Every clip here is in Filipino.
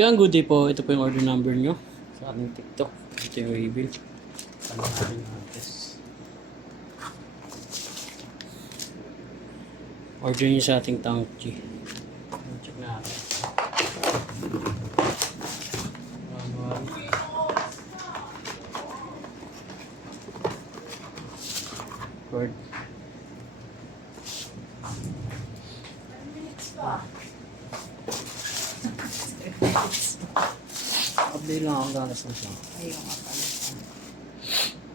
Yan, good day po. Ito po yung order number nyo sa ating TikTok. Ito yung waybill. Ano natin yung address. Order nyo sa ating Tangchi. Check natin. Manual. Word. Update lang ako galas na siya. Ayaw nga pala.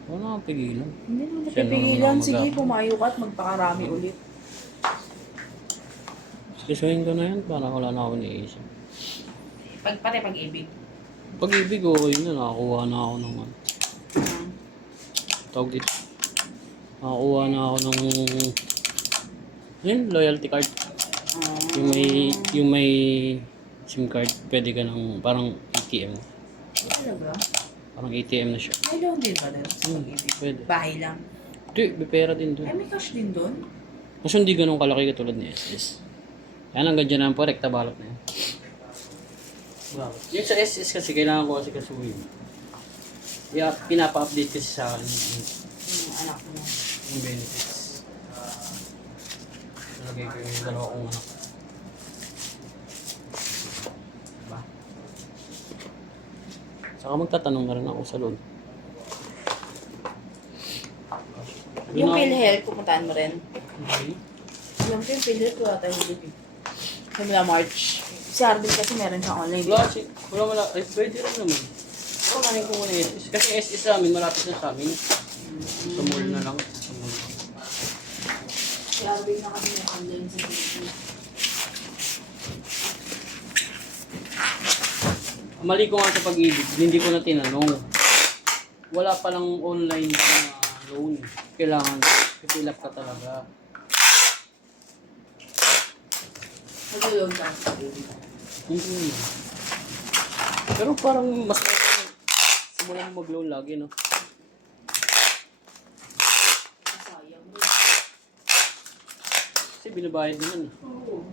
Wala akong pigilan. Hindi naman Siya napipigilan. naman Sige, mag-upload. pumayo ka at magpakarami ulit. Sisuhin ko na yan. Parang wala na ako niisip. Pag-ibig. Pag-ibig, okay na. Nakakuha na ako ng tawag dito. Nakakuha na ako ng loyalty card. Yung may SIM card, pwede ka ng parang ATM. Talaga? Parang ATM na siya. May loan din ba doon sa pag-ibig? Pwede. Bahay lang. Hindi, may pera din doon. Ay, may cash din doon? Mas hindi ganun kalaki katulad ni SS. Yan ang ganyan naman po, rekta balot na yan. Bakit? Yung sa SS kasi kailangan ko kasi kasuhin. Yeah, pinapa-update kasi sa akin Yung anak mo. yung benefits. Nalagay ko yung dalawa kong anak. Diba? Saka magtatanong na rin ako sa loan. Yung PhilHealth, pupuntahan mo rin. Okay. Alam ko yung PhilHealth, wala tayong ulit eh. Simula March. Si Arvin kasi meron siyang online. Wala. Ay, pwede rin naman. Ako nahin ko muna SS. Kasi SS sa amin, malapit na sa amin. Sa mall na lang. Sa mall na. Si Arvin na kasi may online sa PhilHealth. Mali ko nga sa pag-ibig, hindi ko na tinanong. Wala palang online na loan. Kailangan, i-fill up ka talaga. Mag-loan ka sa PhilHealth. Hindi. Pero parang mas simulan mo mag-loan lagi, no? Sayang mo. Kasi binabayad naman. Oo.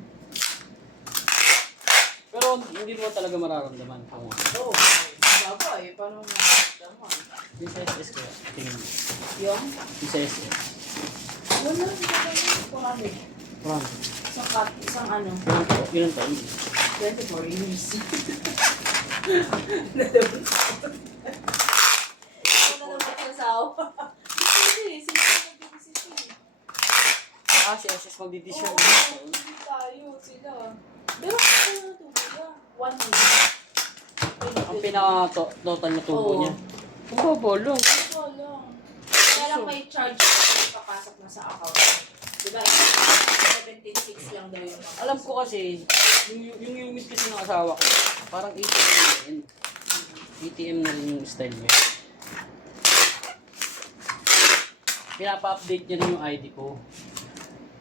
Pero hindi mo talaga mararamdaman kung ano. Oo. Bago eh. Paano mo naman? Yung sa SS kaya, tingin mo. Yung? Yung sa SS. Wala. Marami. Marami. Isang ano. Ilan taon? 24 years. Ano naman yung asawa? Hindi, sila nag-decision. Si SS magdidisyon. Oo, hindi tayo, sila. Pero ano na ito, kuya? 1 year. Ang pinaka-total na tubo Oo. niya. Ang bobo lang. Ito lang. Kaya lang may charge na papasok na sa account. Diba, 76 lang daw yung mga. Alam ko kasi, yung unit kasi ng asawa ko, parang ATM na rin. ATM na rin yung style mo. Pinapa-update niya rin yung ID ko.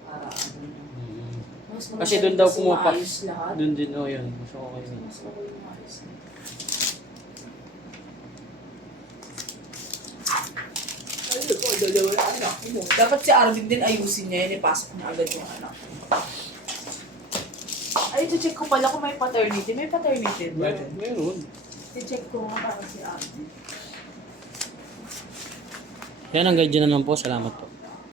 Para ano. Mas Kasi doon daw pumapak. maayos lahat. Doon din, oh yun. Mas okay yun. Mas okay yung maayos na. Ay, ko, dalawa na anak mo. Dapat si Arvin din ayusin niya yun, ipasok niya agad yung anak mo. Ay, check ko pala kung may paternity. May paternity ba? Meron. I-check ko nga para si Arvin. Yan ang guide na lang po. Salamat po.